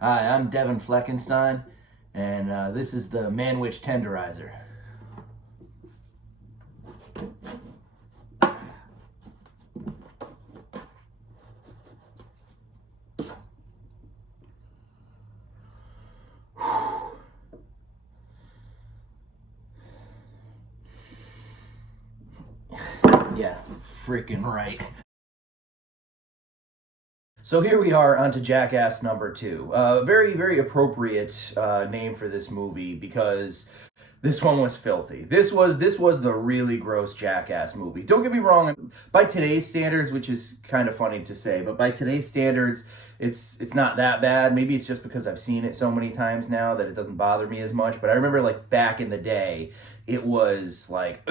Hi, I'm Devin Fleckenstein, and this is the Man-Witch Tenderizer. Yeah, freaking right. So here we are onto Jackass number 2. Very, very appropriate name for this movie because this one was filthy. This was the really gross Jackass movie. Don't get me wrong, by today's standards, which is kind of funny to say, but by today's standards, it's not that bad. Maybe it's just because I've seen it so many times now that it doesn't bother me as much. But I remember like back in the day, it was like,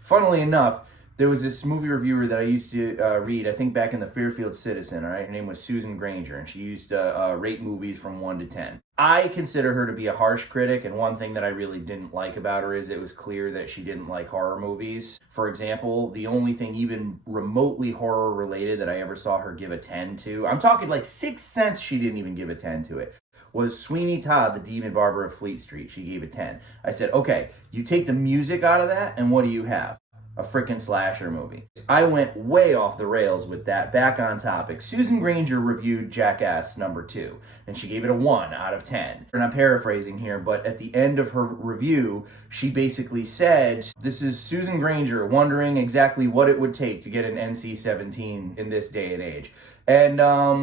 funnily enough, there was this movie reviewer that I used to read, I think back in the Fairfield Citizen, all right? Her name was Susan Granger, and she used to rate movies from 1 to 10. I consider her to be a harsh critic, and one thing that I really didn't like about her is it was clear that she didn't like horror movies. For example, the only thing even remotely horror related that I ever saw her give a 10 to, I'm talking like Sixth Sense, she didn't even give a 10 to it, was Sweeney Todd, the Demon Barber of Fleet Street. She gave a 10. I said, okay, you take the music out of that, and what do you have? A freaking slasher movie. I went way off the rails with that. Back on topic. Susan Granger reviewed Jackass number 2, and she gave it a 1 out of 10. And I'm paraphrasing here, but at the end of her review, she basically said, this is Susan Granger wondering exactly what it would take to get an NC-17 in this day and age. And I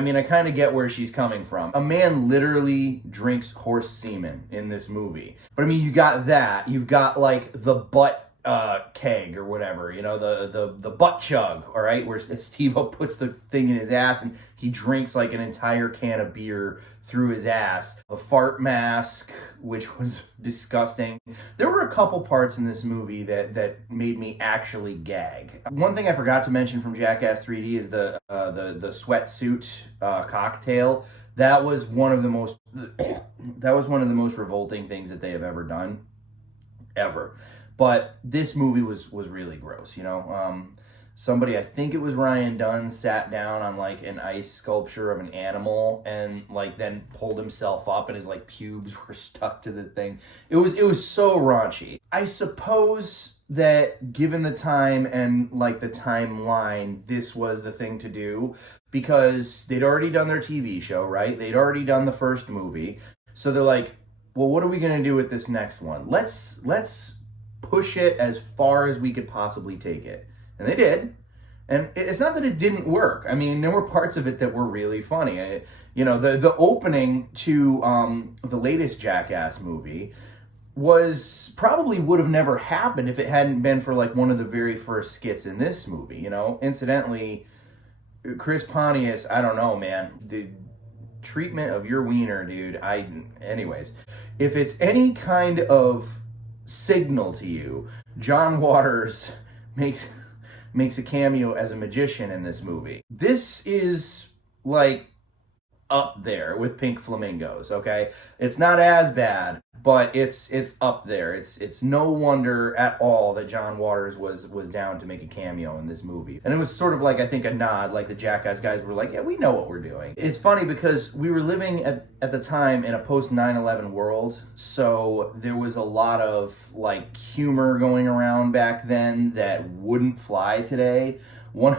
mean, I kind of get where she's coming from. A man literally drinks horse semen in this movie. But I mean, you got that. You've got like the butt keg or whatever, you know, the butt chug, all right, where Steve-O puts the thing in his ass and he drinks like an entire can of beer through his ass. The fart mask, which was disgusting. There were a couple parts in this movie that made me actually gag. One thing I forgot to mention from Jackass 3D is the sweatsuit cocktail. That was one of the most revolting things that they have ever done, ever. But this movie was really gross, you know. Somebody, I think it was Ryan Dunn, sat down on like an ice sculpture of an animal and like then pulled himself up and his like pubes were stuck to the thing. It was so raunchy. I suppose that given the time and like the timeline, this was the thing to do because they'd already done their TV show, right? They'd already done the first movie. So they're like, well, what are we going to do with this next one? Let's push it as far as we could possibly take it. And they did. And it's not that it didn't work. I mean, there were parts of it that were really funny. You know, the opening to the latest Jackass movie was probably would have never happened if it hadn't been for like one of the very first skits in this movie, you know? Incidentally, Chris Pontius, I don't know, man. The treatment of your wiener, dude. Anyways, if it's any kind of signal to you, John Waters makes a cameo as a magician in this movie. This is like up there with Pink Flamingos, okay? It's not as bad, but it's up there. It's no wonder at all that John Waters was down to make a cameo in this movie. And it was sort of like, I think, a nod, like the Jackass guys were like, yeah, we know what we're doing. It's funny because we were living at the time in a post 9/11 world, so there was a lot of like humor going around back then that wouldn't fly today. One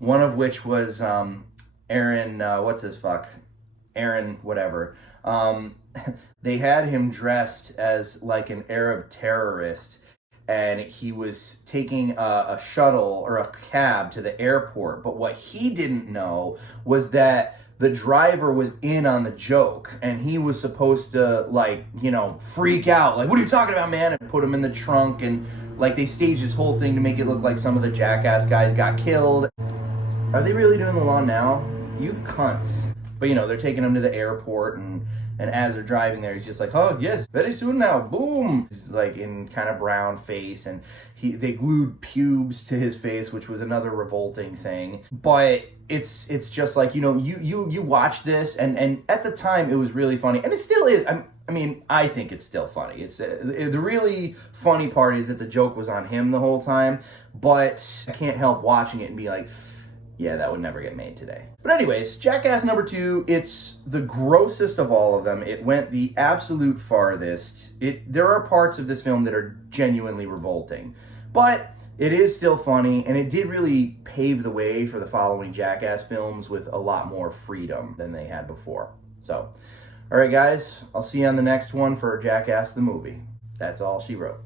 of which was Aaron, Aaron, whatever. They had him dressed as like an Arab terrorist, and he was taking a shuttle or a cab to the airport. But what he didn't know was that the driver was in on the joke, and he was supposed to, like, you know, freak out. Like, what are you talking about, man? And put him in the trunk, and, like, they staged this whole thing to make it look like some of the Jackass guys got killed. Are they really doing the law now? You cunts. But, you know, they're taking him to the airport, and as they're driving there, he's just like, oh, yes, very soon now, boom. He's, like, in kind of brown face, and they glued pubes to his face, which was another revolting thing. But it's just like, you know, you watch this, and at the time, it was really funny. And it still is. I mean, I think it's still funny. It's the really funny part is that the joke was on him the whole time, but I can't help watching it and be like, Yeah, that would never get made today. But anyways, Jackass number 2, it's the grossest of all of them. It went the absolute farthest. There are parts of this film that are genuinely revolting. But it is still funny, and it did really pave the way for the following Jackass films with a lot more freedom than they had before. So, all right, guys, I'll see you on the next one for Jackass the movie. That's all she wrote.